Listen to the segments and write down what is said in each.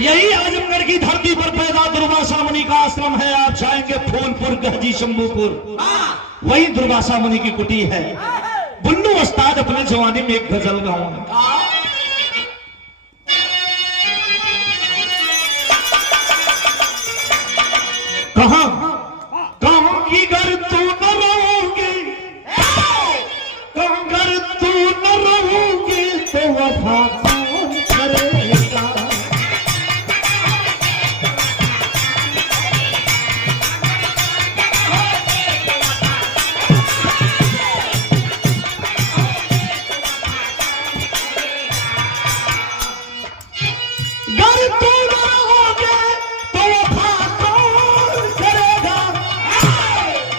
यही आजमगढ़ की धरती पर पैदा दुर्वासा मुनि का आश्रम है। आप जाएंगे फूलपुर, गहजी, शंभूपुर, वही दुर्वासा मुनि की कुटी है। बुल्लू उस्ताद अपने जवानी में एक गजल गाऊंगा। कहां कहां की घर तू न रहोगे, कहां घर तू न रहोगे तो वफा कौन करेगा। घर तू न रहोगे तो वफा कौन करेगा।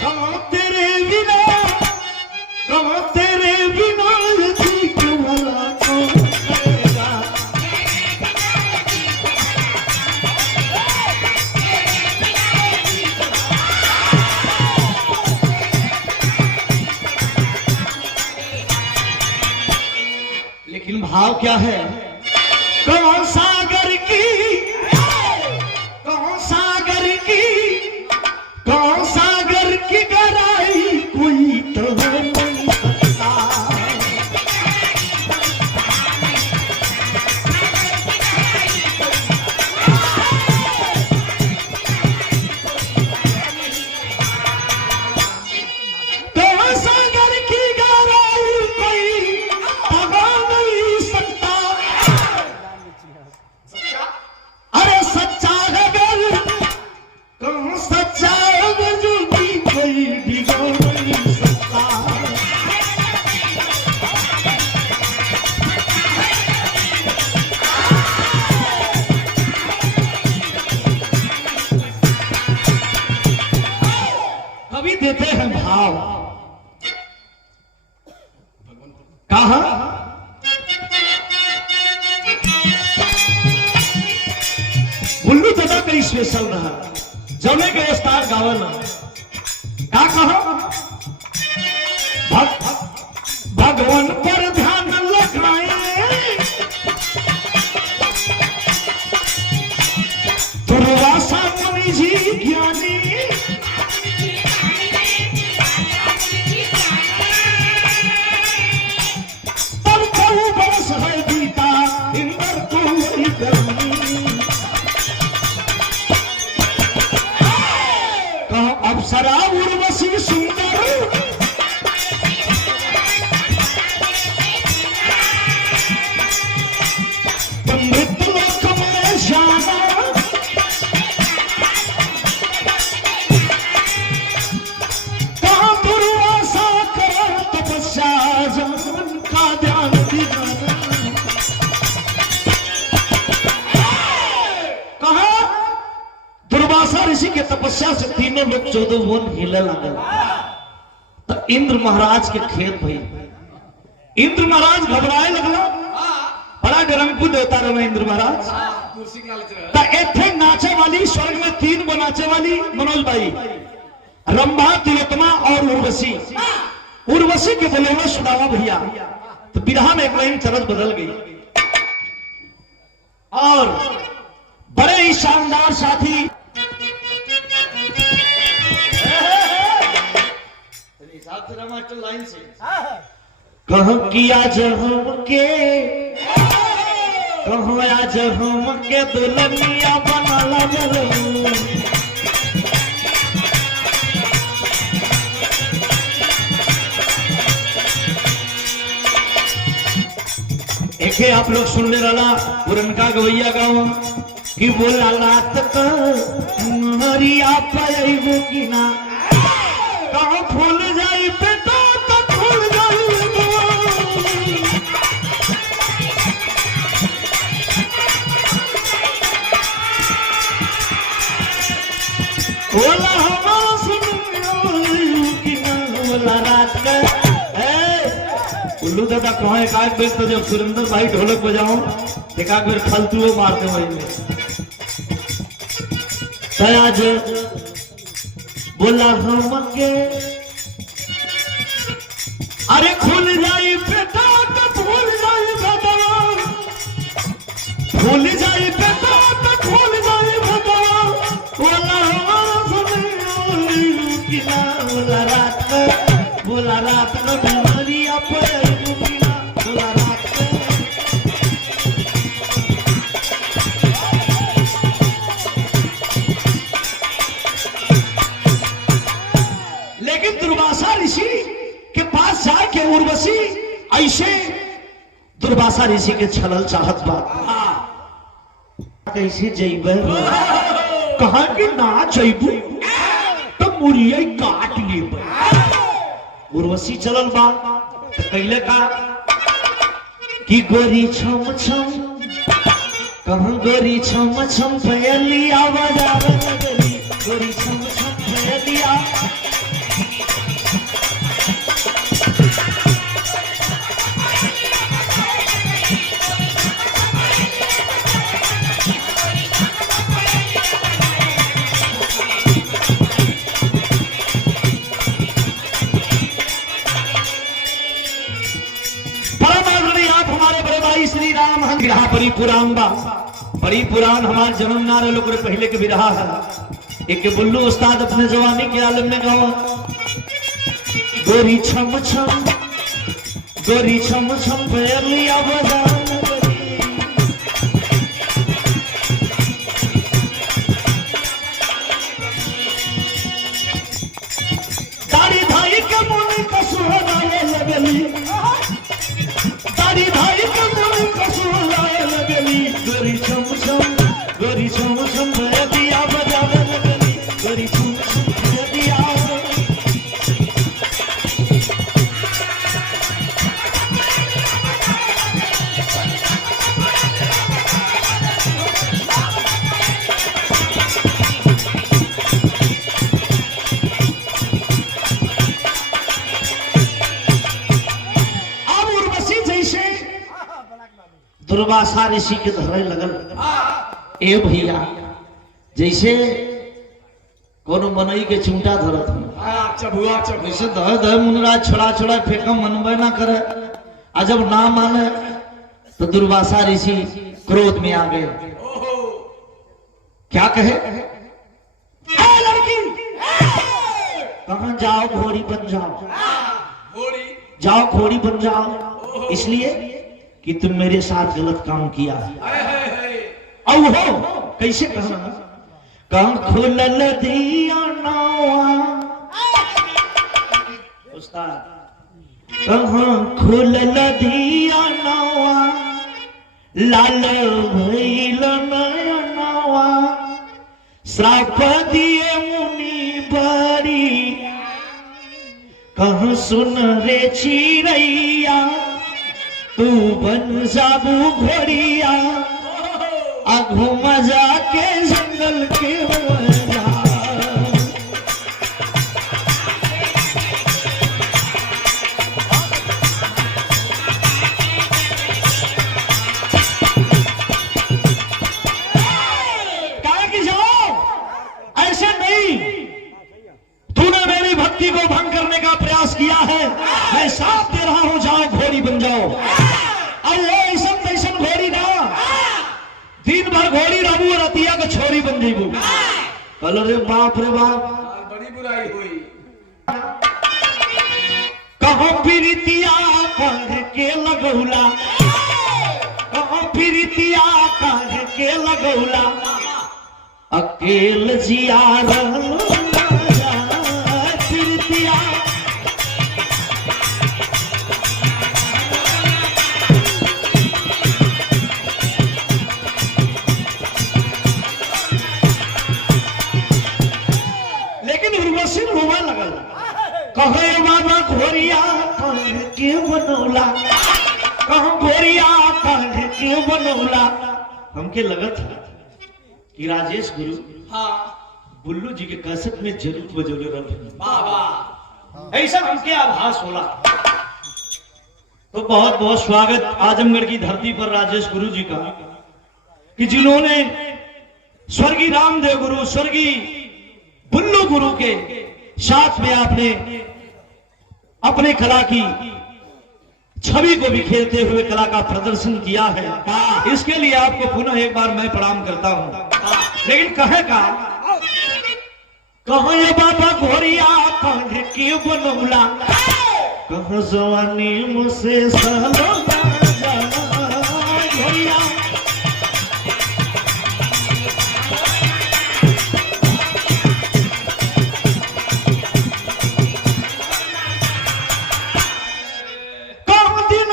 कहां तेरे बिना, कहां तेरे बिना ठीक वाला कौन करेगा। लेकिन भाव क्या है। कौन सागर की, कौन सागर की, कौन सागर की गहराई कोई तो नहीं सकता। कौन सागर की गहराई कोई तो नहीं सकता। अरे सच्चा गगन, कौन सच्चा वजूदी कोई भिगो नहीं सकता। कवि देते हैं भाव। कहा बुल्लू दादा का स्पेशल रहा जौने के उस्ताद गावल का कहा। भगवान पर ध्यान लगाए, दुर्वासा मुनि जी ज्ञानी, तब कहू बरस है बीता इंद्र को वही गर्मी। अप्सरा उर्वशी सुंदर, पंडित लोक में जाना, कहां दुर्वासा कर तपस्या जन का ध्यान दिलाना। कहा दुर्वासा ऋषि के तपस्या से तीनों लोग 14 वन हिले लगल। तो इंद्र महाराज के खेत भई, इंद्र महाराज घबराए लगला। बड़ा डरंकू देवता रहे इंद्र महाराज। तो एथे नाचे वाली स्वर्ग में 3 नाचे वाली मनोज भाई, रंभा, तिलोत्तमा और उर्वशी। उर्वशी के बोले सुनावा भैया। तो बिरहा में एक लाइन तरज बदल गई और बड़े ही शानदार साथी मास्टर लाइन से कहो कि आज हम के, कहो आज हम के दुल्हनिया बनाला जरूर। एक आप लोग सुनने वाला पुरनका गवैया गाँव कि बोला रात का हरिया पाइबो की ना। कहो फूल जाई बेटा तो फूल जाई, बोला हमारा सुन कि ना। बोला रात का उल्लू दादा कहा एक आध बेर तो जब सुरेंद्र भाई ढोलक बजाओ एक आध बेर फालतू मारते वही आज बोला हम के। अरे खुल जाई बेटा तो भूल जाई बेटा, भूल जाई बेटा तो ऐसे दुर्वासा ऋषि के छलल चाहत बा कैसे जइबे कहा कि ना जइबू तो मुरिया काट लेबे उर्वशी चलल बा तो पहले का कि गोरी छम छम कहाँ गोरी छम छम पहलिया बजावे लगली गोरी छम छम पहलिया श्री राम हम विरहा बड़ी पुरान बा बड़ी पुरान हमारे जन्म नारे लोग पहले के विरहा है एक बुल्लू उस्ताद अपने जवानी के आलम में गावा गोरी छम छम पहलिया बजाने लगी दाढ़ी भाई के मुंह का सुहाने लगली दाढ़ी भाई के मुंह का सुहाने लगली गोरी छम छम पहलिया बजाने लगली गोरी छम छम पहलिया दुर्वासा ऋषि के धरे लगल ए भैया जैसे कोनो मनई के चूंटा धरत वैसे दह दह मुनरा छोड़ा छोड़ा फेंकम मनबे ना करे आ जब ना माने तो दुर्वासा ऋषि क्रोध में आ गए क्या कहे लड़की कहां जाओ घोड़ी बन जाओ घोड़ी बन जाओ इसलिए कि तुम मेरे साथ गलत काम किया है अब हो कैसे कहना कहां खुलल दिया नौआ उस्ताद कहां खुलल दिया नौआ लाल भइल नयनवा श्राप दिए मुनि बड़ी कहां सुन रे चिड़ैया तू बन जाबू घोड़िया आघू मजा के जंगल के मजा कहा कि जाओ ऐसे नहीं तूने मेरी भक्ति को भंग करने का प्रयास किया है मैं साफ दे रहा हूं जाओ घोड़ी बन जाओ घोड़ी ना दिन भर घोड़ी रहू रतिया के छोरी बन जीबू कल रे बाप बड़ी बुराई हुई कहाँ फिरतिया कर के लगौला कहाँ फिरतिया कर के लगौला अकेल जिया फिरतिया कहे बाबा घोरिया कह के बनौला कहाँ घोरिया कह के बनौला हमके लगत है कि राजेश गुरु बुल्लू जी के कैसेट में जरूर बजौले रहे ऐसा हमके आभास होला तो बहुत बहुत स्वागत आजमगढ़ की धरती पर राजेश गुरु जी का कि जिन्होंने स्वर्गीय रामदेव गुरु स्वर्गीय बुल्लू गुरु के साथ में आपने अपने कला की छवि को बिखेरते हुए कला का प्रदर्शन किया है इसके लिए आपको पुनः एक बार मैं प्रणाम करता हूं लेकिन कहे का कहो ये बाबा घोरिया कह के बनौला कहो जवानी मुझसे सहलोला घोरिया दिन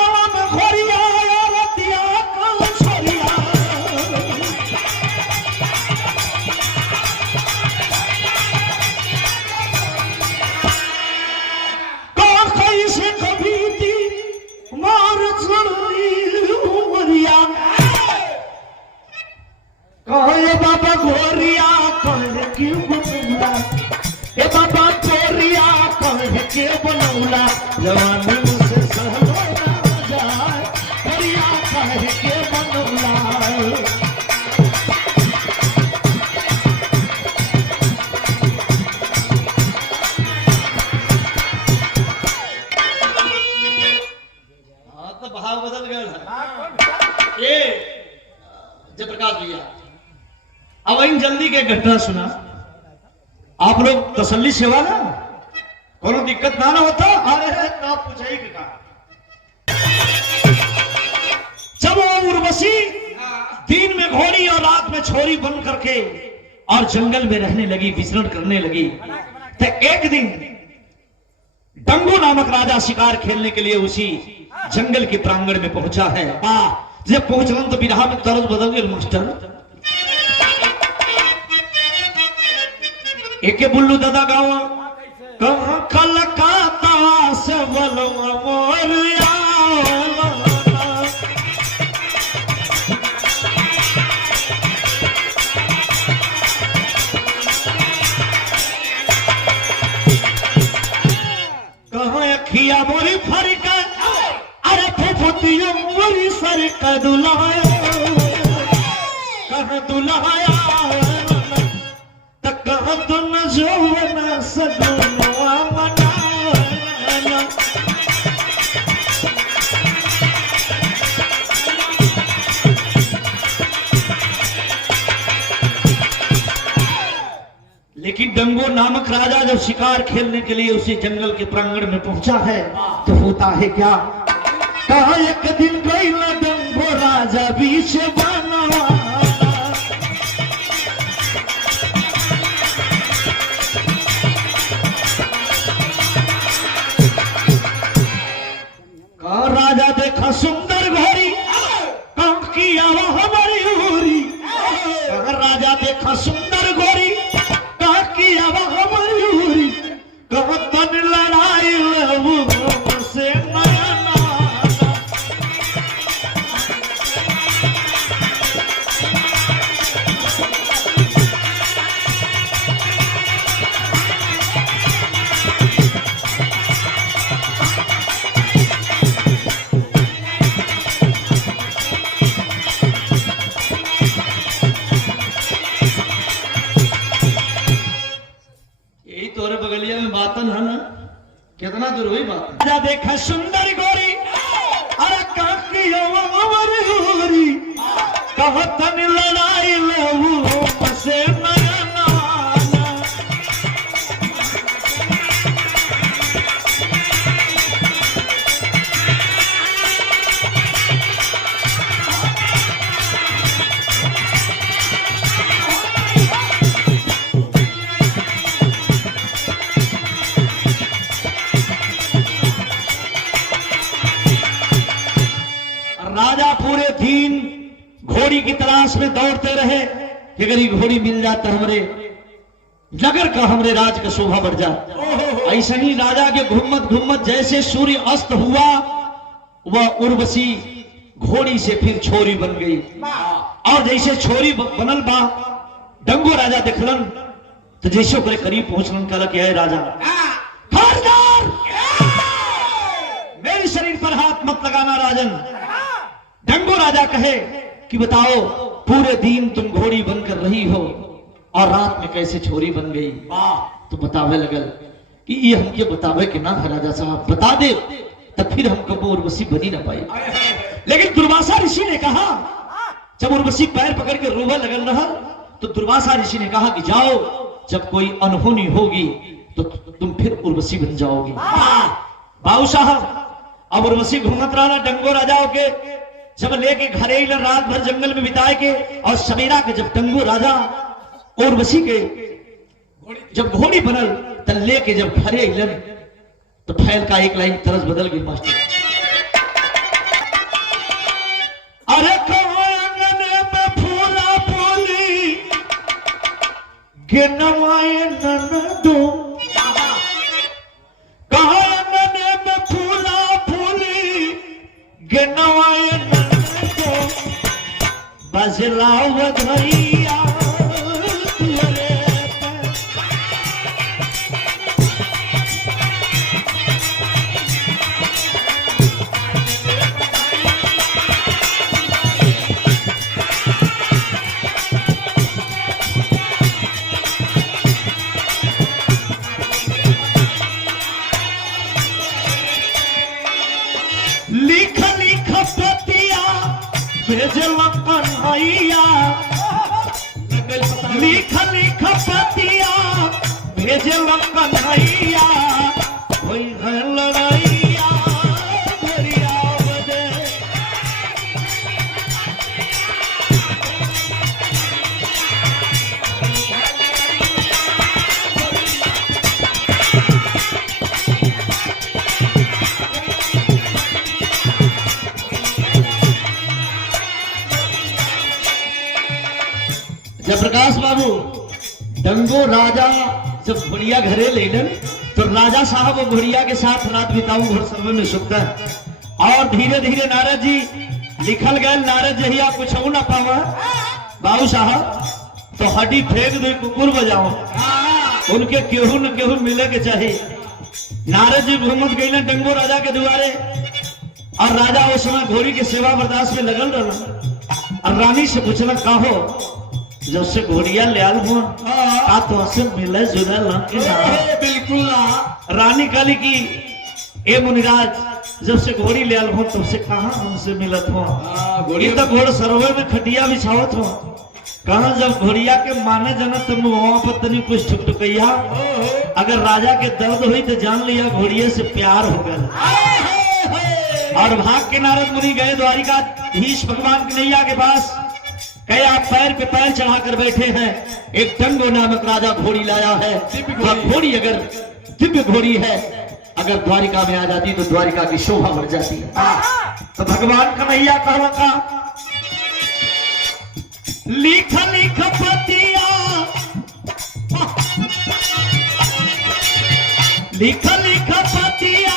सुनी उमरिया कहे बाबा घोरिया कहे के बनौला ए बाबा घोरिया कहे के बनौला जवानी मुझसे सहलो ना जाए घोरिया कहे के बनौला भाव बदल गया ये जयप्रकाश भैया। अब इन जल्दी के घटना सुना आप लोग तसल्ली सेवा ना कोनो दिक्कत ना होता। अरे ना पूछाई का जब वो उर्वशी दिन में घोड़ी और रात में छोरी बन करके और जंगल में रहने लगी, विचरण करने लगी, तो एक दिन डंगू नामक राजा शिकार खेलने के लिए उसी जंगल के प्रांगण में पहुंचा है। जब पहुंचना तो बिरहा में तरज बदल गए मास्टर। एक बुल्लू दादा गाँव कहाँ कलकत्ता से बलवा मोरिया कहाँ अखिया मोरी फरका अरे फुफुतिया मोरी सर का दुलाया कहाँ दुलाया तक कहाँ तुम जो बना सदनुआ मनाना लेकिन डंगो नामक राजा जब शिकार खेलने के लिए उसी जंगल के प्रांगण में पहुंचा है तो होता है क्या। कहा एक दिन कोई न डंगो राजा बीच बनवा कहा राजा देखा सुंदर घोड़ी कहा किया हमारी होरी कहा राजा देखा सुंदर घोड़ी तन लड़ाई से बगलिया में बातन है ना कितना दूर हुई बात। राजा देखा सुंदर गोरी अरे काकी गोरी कहा तन लड़ाई लहू से राजा पूरे दिन घोड़ी की तलाश में दौड़ते रहे कि अगर ये घोड़ी मिल जाता हमरे नगर का हमरे राज का शोभा बढ़ जाता। ऐसा ही राजा के घुम्मत घुम्मत जैसे सूर्य अस्त हुआ वह उर्वशी घोड़ी से फिर छोरी बन गई और जैसे छोरी बनल बा डंगो राजा देखलन तो जैसे ओकरे करीब पहुंचलन कहा कि है राजा खबरदार मेरे शरीर पर हाथ मत लगाना राजन। डंगो राजा कहे कि बताओ पूरे दिन तुम घोड़ी बनकर रही हो और रात में कैसे छोरी बन गई। तो बतावे लगल कि ये हमके बतावे कि ना राजा साहब बता दे तब फिर हम कबो उर्वशी बनी ना पाई। लेकिन दुर्वासा ऋषि ने कहा जब उर्वशी पैर पकड़ के रोवा लगल रहा तो दुर्वासा ऋषि ने कहा कि जाओ जब कोई अनहोनी होगी तो तुम फिर उर्वशी बन जाओगी। बाबू साहब अब उर्वशी घूमत रहा डंगो राजाओं के जब लेके घरे रात भर जंगल में बिताए के और सवेरा के जब डंगो राजा उर्वशी के जब घोड़ी बनल तब लेके जब घरे अलन तो फैल का एक लाइन तरस बदल गई मास्टर। अरे अंगने में फूला फूली गिनवाए ननदो गनवाए ननको बजलाओ बधैया तुअरे पे। लिख लिख पतिया भेजल कन्हैया, लिख लिख पतिया भेजल कन्हैया, होई है लड़ैया गोरिया बदे। जयप्रकाश बाबू डंगो राजा जब घोड़िया घरे लेलन तो राजा साहब और घोड़िया के साथ रात बिताऊ घर सर्वे में सुतता। और धीरे धीरे नारद जी लिखल गए, नारद जहिया कुछ ना पावा बाबू साहब तो हड्डी फेंक दे कुकुर बजाओ, उनके केहू न केहू मिले के चाहिए। नारद जी घूमत गई डंगो राजा के द्वारे, और राजा उस समय घोड़ी के सेवा बर्दाश्त में लगल रहा। और रानी से पूछला काहो जब से घोड़िया ले आल हुआ आ तो से मिले जुले बिल्कुल ना। रानी कहली कि ए मुनिराज जब से घोड़ी ले आल हो तब से कहा हमसे मिलत हो, घोड़ी तो घोड़ सरोवर में खटिया बिछावत हो, कहा जब घोड़िया के माने जाना तुम वहां पर तनी कुछ ठुकठुकैया, अगर राजा के दर्द हुई तो जान लिया घोड़िया से प्यार हो गया। और भाग के नारद मुनि गए द्वारिकाधीश भगवान कन्हैया के पास, कहे आप पैर पे पैर चढ़ाकर बैठे हैं, एक डंगो नामक राजा घोड़ी लाया है। घोड़ी अगर दिव्य घोड़ी है, अगर द्वारिका में आ जाती तो द्वारिका की शोभा बढ़ जाती है। तो भगवान कन्हैया कहवा का लिख लिख पतिया, लिख लिख पतिया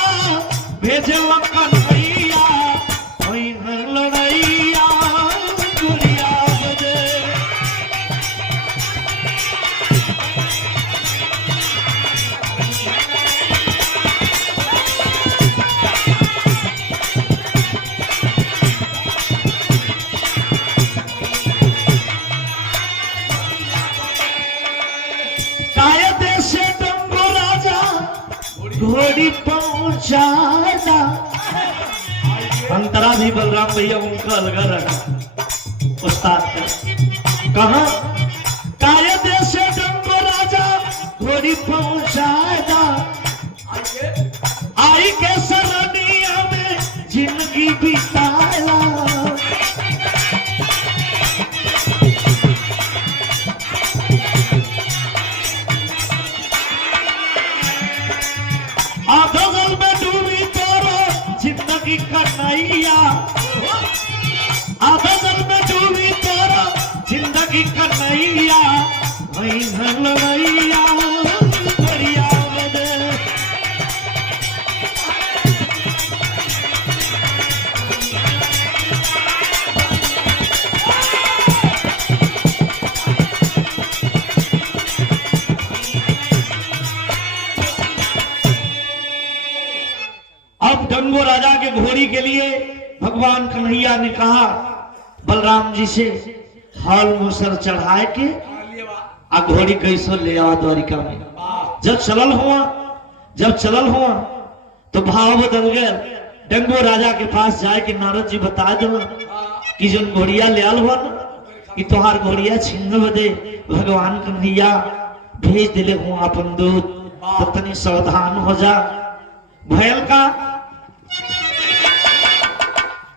भेजल कन्हैया, होई है लड़ैया गोरिया बदे। कायदे से डंगो राजा घोड़ी पहुंचाना, अंतरा भी बलराम भैया उनका अलग रखा उस्ताद का। कहा कायदे से डंगो राजा घोड़ी पहुंचाना, आई के सरनिया में जिंदगी बिताला। आधोगल में डूबी तोरो जिंदगी कन्हैया, आधोगल में डूबी तोरो जिंदगी कन्हैया, वही घर लड़ैया गोरिया बदे। अब डंगो राजा के घोड़ी के लिए भगवान कन्हैया ने कहा बलराम जी से हाल मुसर चढ़ाए के आ घोड़ी कैसो ले आओ द्वारिका में। जब चलल हुआ तो भाव बदल गए। डंगो राजा के पास जाए के नारद जी बता दो कि जो घोड़िया ले आल हुआ कि तोहार घोड़िया छीन बदे भगवान कन्हैया भेज दिले हुआ अपन दूत, तो तनी सावधान हो जा। भयल का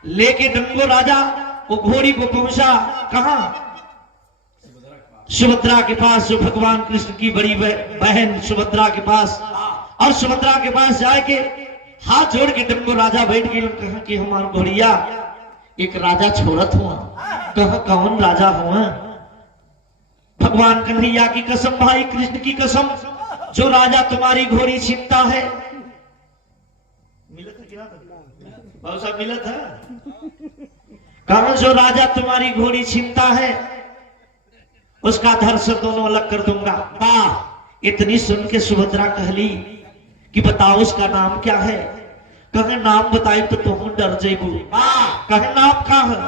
लेके डंगो राजा वो घोड़ी को पहुंचा कहा सुभद्रा के पास, जो भगवान कृष्ण की बड़ी बहन सुभद्रा के पास। और सुभद्रा के पास जाके हाथ जोड़ के डंगो राजा बैठ गए। कहा कि हमारा घोड़िया एक राजा छोड़त हुआ। कहा कौन राजा हुआ? भगवान कन्हैया की कसम, भाई कृष्ण की कसम, जो राजा तुम्हारी घोड़ी छीनता है बहुत सा मिला था। कहा जो राजा तुम्हारी घोड़ी छीनता है उसका धड़ से दोनों अलग कर दूंगा। वाह! इतनी सुन के सुभद्रा कहली कि बताओ उसका नाम क्या है। कहे नाम बताई तो तुम डर जेबू। कहे नाम का है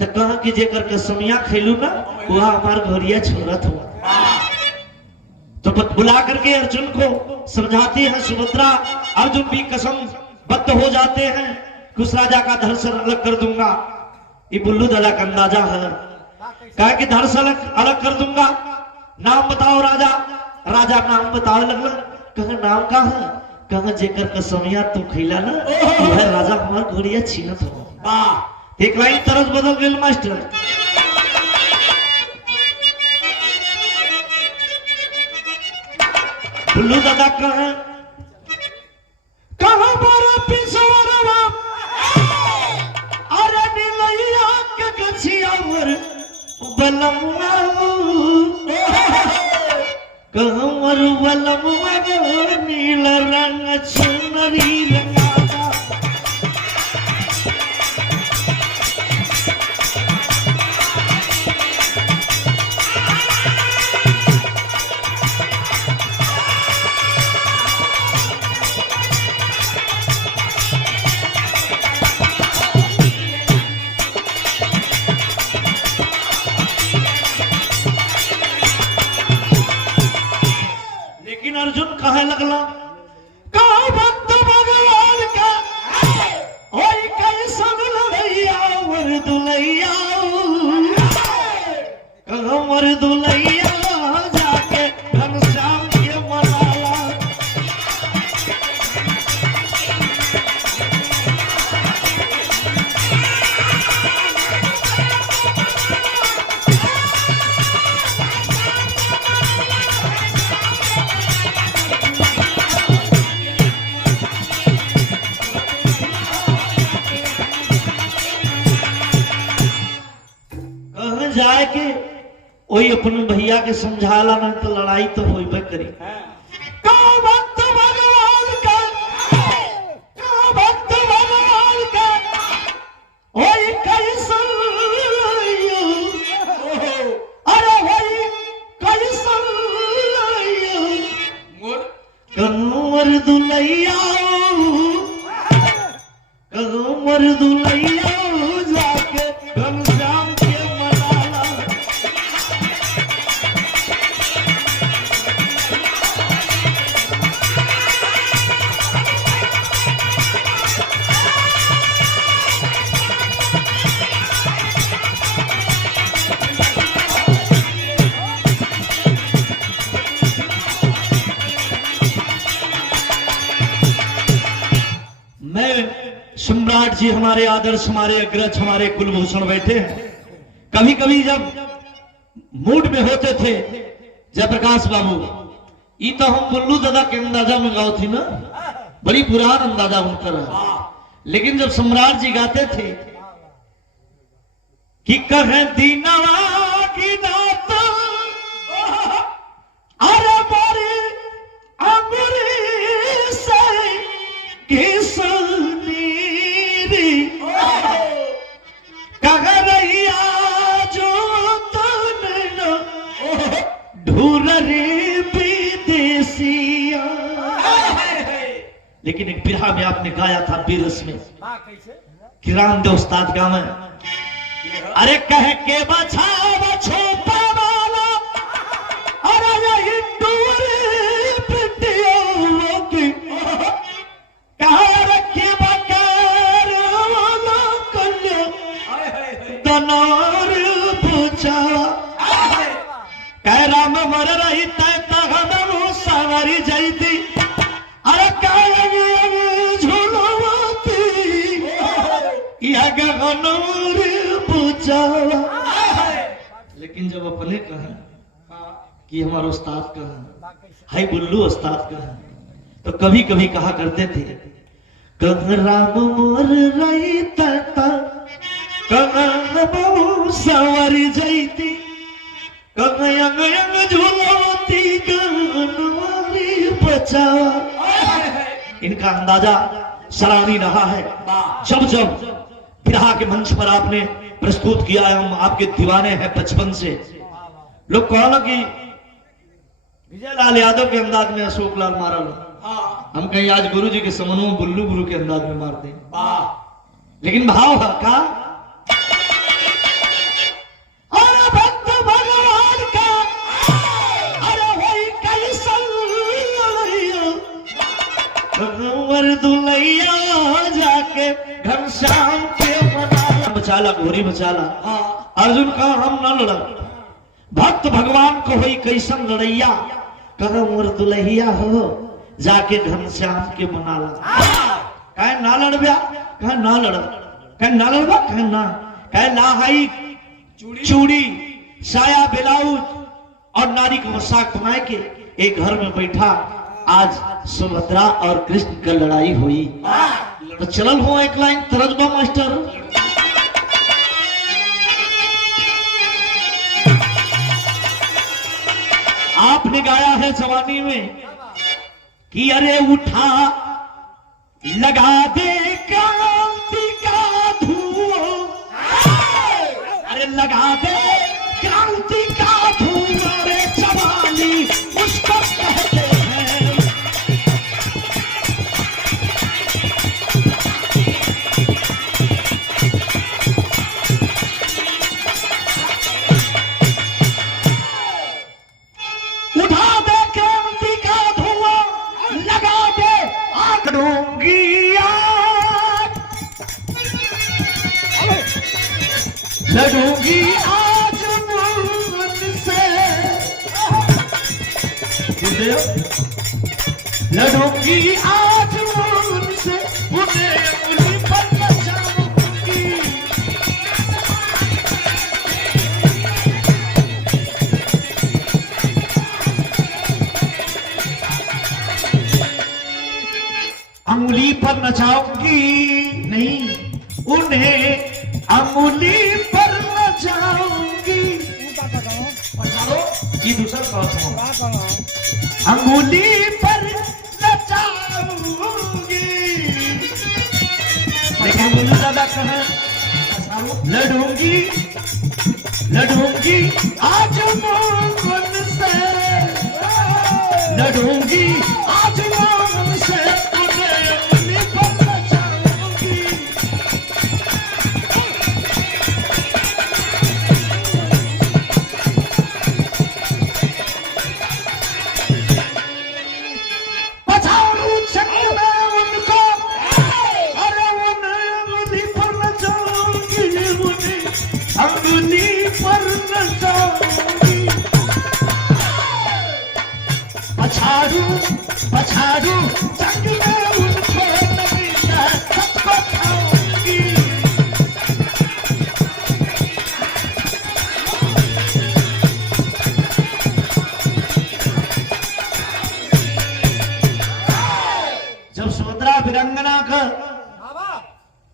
तो कहा कि जेकर कसमिया खेलू ना वह हमार घोड़िया छोड़त हो। तो बुला करके अर्जुन को समझाती है सुभद्रा। अर्जुन भी कसम बद्ध हो जाते हैं कि उस राजा का धड़ से अलग कर दूंगा। ये बुल्लू दादा का अंदाजा है। कहा कि धड़ से अलग कर दूंगा। नाम बताओ राजा। राजा नाम बताओ लगला। कहा नाम का है। कहा जेकर कसमिया तू खैला ना वह राजा हमार घोड़िया छीनत हो। वाह! एक लाइन तरस बदल गई मास्टर। बुल्लू दादा कहा मारा पिछवाड़ा अरे नीलैया के गछिया वर बलमुआ कहवर बलमुआ नील रंग चुनरी रंगावा। अर्जुन कहे लगला कहा भक्त भगवान का ओई कैसन लैया वर दुलैया कहा वर दुलैया जाके घनश्याम के मनाला। जाए के वही अपने भैया के समझाला ना तो लड़ाई तो होइबे करी। भक्त भगवान का भक्त भगवान का वही कैसन अरे वही कैसन कंवर दुलैया कंवर दुलैया जाके घनश्याम के मनाला। सम्राट जी हमारे आदर्श हमारे अग्रज हमारे कुलभूषण बैठे हैं। कभी कभी जब मूड में होते थे जयप्रकाश बाबू ये तो हम बुल्लू दादा के अंदाजा में गाओ थी ना बड़ी पुरान अंदाजा उनका रहा। लेकिन जब सम्राट जी गाते थे कि कहे दीनवा की नात अरे मारी अंगुरी से लेकिन एक बिरहा में आपने गाया था बीरस में कि रामदेव उस्ताद गाँव में अरे कह के बछा बछो पावाला अरे ये हिंदूरी पिटियों की कह रखी बकर वाला कन्या दनार पूछा कह राम मर रही तय तगन सवारी जाती अरे लेकिन जब अपने कहा कि हमारा उस्ताद कहा हाय बुल्लू उस्ताद कहा तो कभी कभी कहा करते थे कह राम मोर रही तता कह सवारी जाती कह यंग यंग झूलती कनवारी बचावा। इनका अंदाजा सराहनीय रहा है। जब जब विरहा के मंच पर आपने प्रस्तुत किया है, हम आपके दीवाने हैं बचपन से। लोग कहना कि विजय लाल यादव के अंदाज में अशोक लाल मारा लो, हम कहीं आज गुरु जी के समनों में बुल्लू गुरु के अंदाज में मारते हैं। लेकिन भाव है का दुलैया जाके घनश्याम के मना बचाला घोरी बचाला। अर्जुन कहा हम न लड़, भक्त भगवान को हुई कैसन लड़ैया, कह उमर दुलैया हो जाके घनश्याम के मनाला। कहे ना लड़ब्या, कहे ना लड़, कहे ना लड़बा, कहे ना, कहे ना हाई चूड़ी साया ब्लाउज और नारी को पोशाक बनाए के एक घर में बैठा। आज सुभद्रा और कृष्ण की लड़ाई हुई तो चलल हो एक लाइन तरजबा मास्टर। आपने गाया है जवानी में कि अरे उठा लगा दे क्रांति का धुआं, अरे लगा दे क्रांति का धुआं, अरे जवानी उसको कहते हैं। लड़ूंगी आज मन से, लड़ूंगी आज मन से, उन्हें अंगुली पर बचाऊंगी। अंगुली पर नचाऊंगी नहीं, उन्हें अंगुली पर नचाऊंगी। जी दूसरा अंगुली पर नचाऊंगी, लेकिन मुझे ज्यादा कहे लड़ूंगी, लड़ूंगी आज मन से, लड़ूंगी आज मन से, अंगुली पर नचाऊंगी। पछाड़ू पछाड़ू जंग में उनको नहीं सबको खाऊंगी। जब सुभद्रा वीरांगना का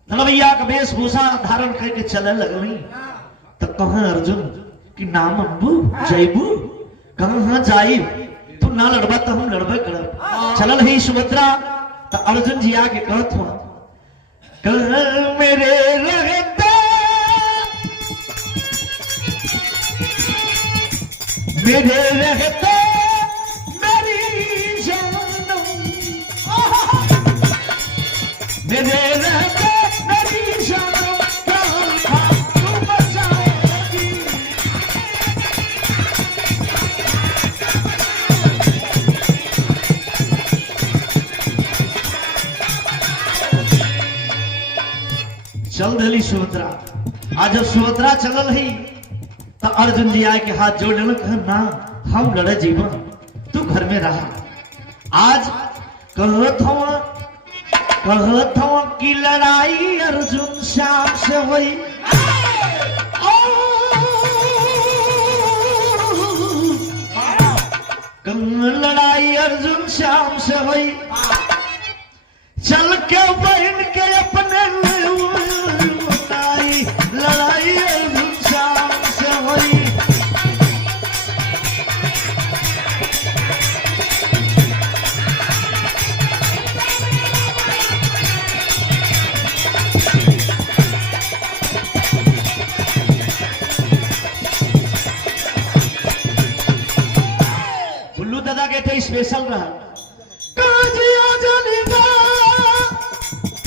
धनवैया का वेशभूषा धारण करके चले लगली तो कहा अर्जुन कि नाम अम्बू जयबू, कहा जाई तू ना लड़बा तो हम लड़बे करब। चलल ही सुभद्रा तो अर्जुन जी आके कहत हुआ कल मेरे रहते, मेरे रहते मेरी जानम, मेरे रहते मेरी जानम, तू बचाएगी। चल दिली सुभद्रा। आज जब सुभद्रा चलल ही तो अर्जुन जी आए के हाथ जोड़ ले, कहा ना हम लड़े जीवन, तू घर में रहा। आज कहत हूं कि लड़ाई अर्जुन श्याम से हुई, लड़ाई अर्जुन श्याम से हुई, चल के बहन के अपने लड़ाई, लड़ाई अर्जुन श्याम से हुई। रहा काजिया जलिना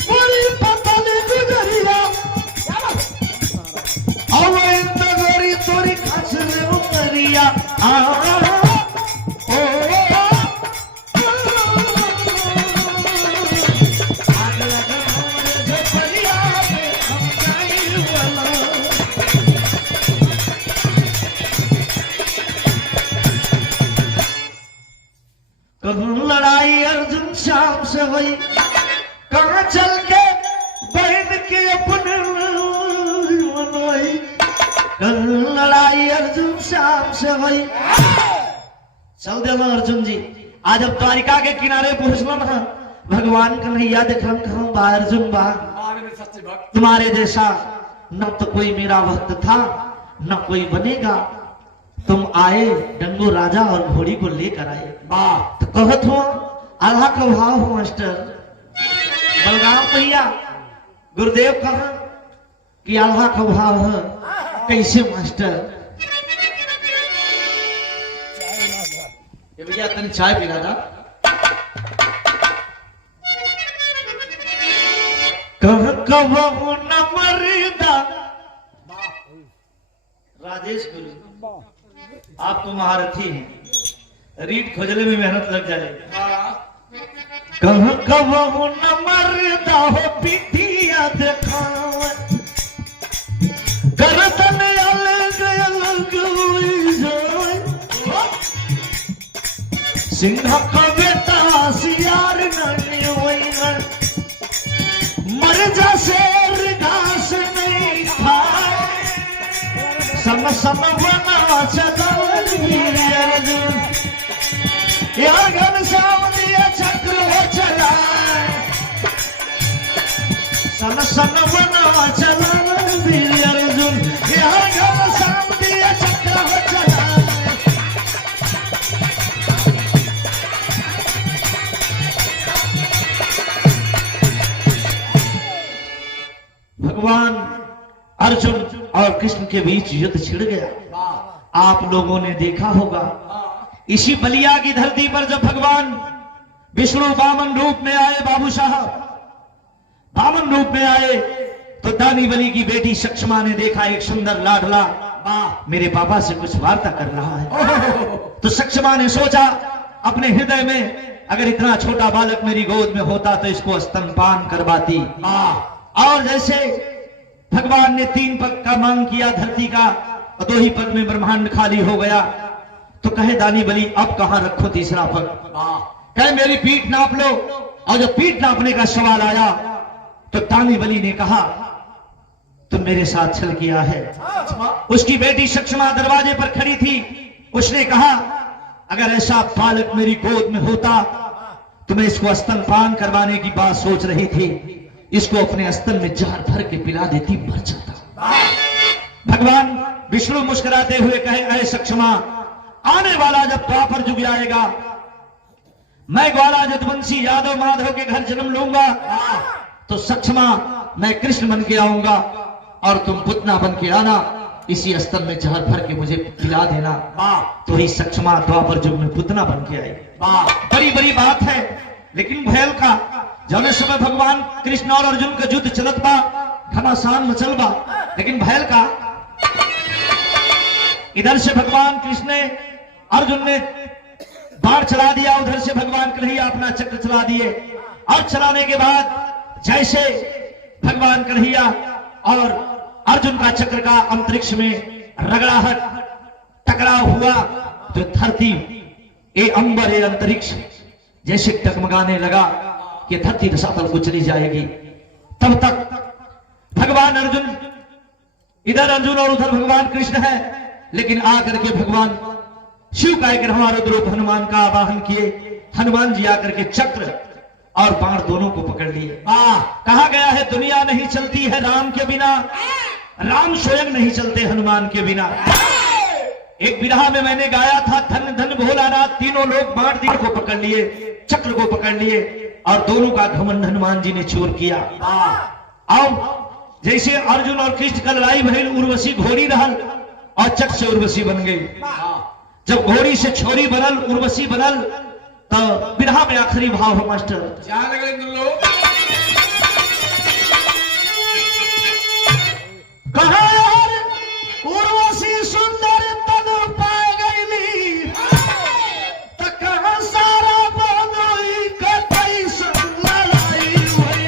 बोली पतली गुजरिया अवे नगरी तोरी खसरे उमरिया लड़ाई अर्जुन शाम से हुई कहां चल के बहन के अपने लड़ाई अर्जुन शाम से हुई चल देना अर्जुन जी आज अब द्वारिका के किनारे पहुंचना ना भगवान कन्हैया देखा कहा बा अर्जुन बा तुम्हारे जैसा न तो कोई मेरा भक्त था न कोई बनेगा तुम आए डंगो राजा और घोड़ी को लेकर आए तो कहत हो आल्हा का भाव हो मास्टर बलराम भैया गुरुदेव कहा कि आल्हा का भाव है कैसे मास्टर ये भैया तन चाय पिला था कह कबहू न मरदा राजेश गुरु आप तो महारथी हैं रीट खोजले में मेहनत लग जाए कह कबहू न मरदा हो पिटिया देखाव गर्दन अलग अलग हुई जाए सिंह का बेटा सियार नहीं हुई मर जा शेर घास नहीं खाए सन सन बना चलावली अर्जुन यहाँ घनश्याम दिया चक्र हो चला सन सन बना चलावली अर्जुन यहाँ घनश्याम दिया चक्र हो चला भगवान अर्जुन और कृष्ण के बीच युद्ध छिड़ गया आप लोगों ने देखा होगा इसी बलिया की धरती पर जब भगवान विष्णु वामन रूप में आए बाबू साहब वामन रूप में आए तो दानी बली की बेटी सक्षमा ने देखा एक सुंदर लाडला मेरे पापा से कुछ वार्ता कर रहा है तो सक्षमा ने सोचा अपने हृदय में अगर इतना छोटा बालक मेरी गोद में होता तो इसको स्तनपान करवाती और जैसे भगवान ने 3 पग का मांग किया धरती का और 2 ही पग में ब्रह्मांड खाली हो गया तो कहे दानी बली अब कहां रखो तीसरा पग कहे मेरी पीठ नाप लो और जब पीठ नापने का सवाल आया तो दानी बली ने कहा तुम मेरे साथ छल किया है उसकी बेटी सक्षमा दरवाजे पर खड़ी थी उसने कहा अगर ऐसा बालक मेरी गोद में होता तो मैं इसको स्तनपान करवाने की बात सोच रही थी इसको अपने स्तन में जहर भर के पिला देती मर जाता भगवान विष्णु मुस्कुराते हुए कहे अरे सक्षमा आने वाला जब द्वापर युग आएगा मैं ग्वाला जदवंशी यादव माधव के घर जन्म लूंगा तो सक्षमा मैं कृष्ण बन के आऊंगा और तुम पुतना बन के आना इसी स्तन में जहर भर के मुझे पिला देना तो ही सक्षमा द्वापर युग में पुतना बन के आई बड़ी बड़ी बात है लेकिन भयल का जौने समय भगवान कृष्ण और अर्जुन का युद्ध चलत बा घमासान मचल बा लेकिन भयल का इधर से भगवान कृष्ण ने अर्जुन ने बाण चला दिया उधर से भगवान कन्हैया अपना चक्र चला दिए और चलाने के बाद जैसे भगवान कन्हैया और अर्जुन का चक्र का अंतरिक्ष में रगड़ाहट टकराव हुआ तो धरती ये अंबर ये अंतरिक्ष जैसे टकमगाने लगा कि धरती रसातल को चली जाएगी तब तक भगवान अर्जुन इधर अर्जुन और उधर भगवान कृष्ण है लेकिन आकर के भगवान शिव का एक रुद्र रूप हनुमान का आवाहन किए हनुमान जी आकर के चक्र और बाण दोनों को पकड़ लिए कहा गया है दुनिया नहीं चलती है राम के बिना राम स्वयं नहीं चलते हनुमान के बिना एक विरहा में मैंने गाया था धन धन भोलानाथ तीनों लोग बाण तीर को पकड़ लिए चक्र को पकड़ लिए और दोनों का घमंड हनुमान जी ने चोर किया अब जैसे अर्जुन और कृष्ण का लड़ाई भइल उर्वशी घोड़ी रहल और चक्र से उर्वशी बन गई जब घोड़ी से छोरी बनल उर्वशी बनल तो बिरहा में आखिरी भाव है मास्टर। क्या लगे तुम लोग? कहा यार उर्वशी सुंदर तन पाए गईली, तो कहा सारा बनोई कतई संग लड़ाई हुई।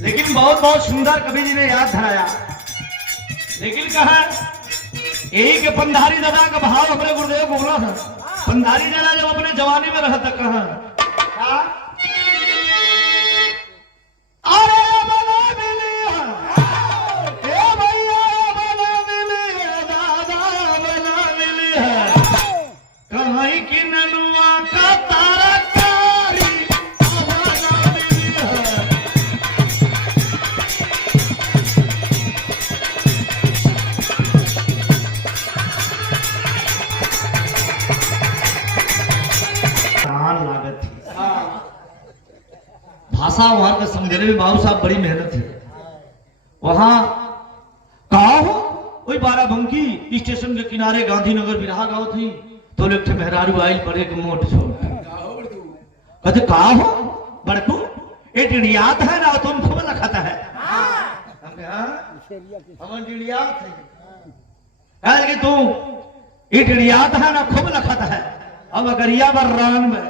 लेकिन बहुत बहुत सुंदर कवि जी ने याद धराया। लेकिन कहा यही के पंधारी दादा का भाव अपने गुरुदेव बोला था। पंधारी दादा जब अपने जवानी में रहा था कहा अरे बना मिलिया, ए भैया बना मिलिया, दादा बना मिलिया, कहीं की ननुआ का तारा कारी बना मिलिया। लागत थी भाषा वहां का समझने में बाबू साहब बड़ी मेहनत थी। वहां कहा हो वही बाराबंकी स्टेशन के किनारे गांधीनगर बिरहा गांव थी, तो लोग मेहरारू आयल पड़े के मोट छोड़ कहते कहा हो बड़कू एक डिड़ियात है ना तुम खूब लखता है। हम डिड़ियात है कि तू ये डिड़ियात है ना खूब लखता है। अब बकरिया बर्रान में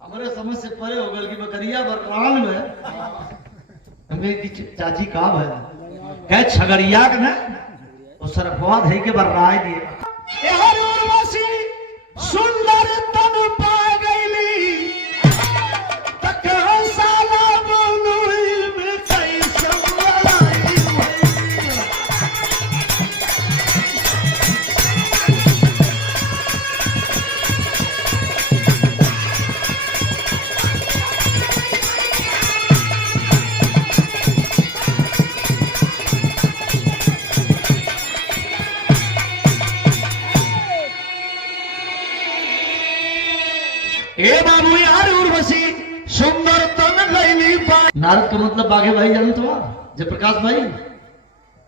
हमारे समझ से परे हो गल कि बकरिया बर्रान में मेरी चाची का है कह छगड़िया के ना वो सरफवा धई के बर्राए दिए। हर उर्वशी सुंदर तन पा गईली, तक साला बनोई में कैसे लड़ाई हुई। ए बाबू यार उर्वशी सुंदर तन लैली पा। नारद का मतलब बाघे भाई जानते हो जयप्रकाश भाई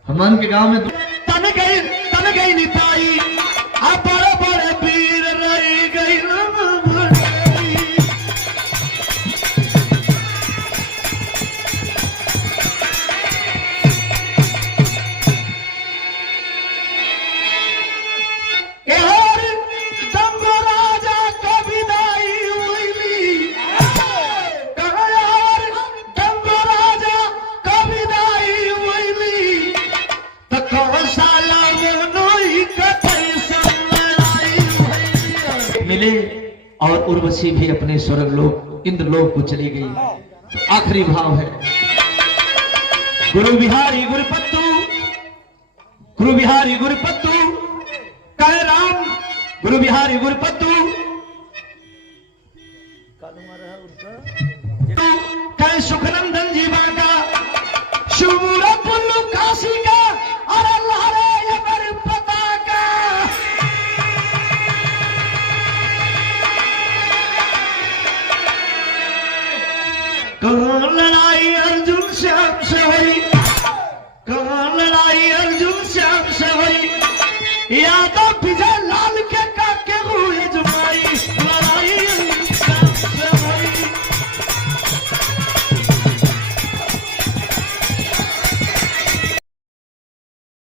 हनुमान के गांव में तन गई नहीं पाई, अब बड़े बड़े वीर रही गई मिले और उर्वशी भी अपने स्वर्ग लोक इंद्रलोक को चली गई। तो आखिरी भाव है गुरु बिहारी गुरुपत्तू, गुरु बिहारी गुरुपत्तू कह राम, गुरु बिहारी गुरुपत्तू कह सुखनंदन जीवा का शुभूरा पुल्लू काशी का और अल्लाह रे ये मेरे पता का। कहाँ लड़ाई अर्जुन श्याम से हुई, कहाँ लड़ाई अर्जुन श्याम से हुई, याद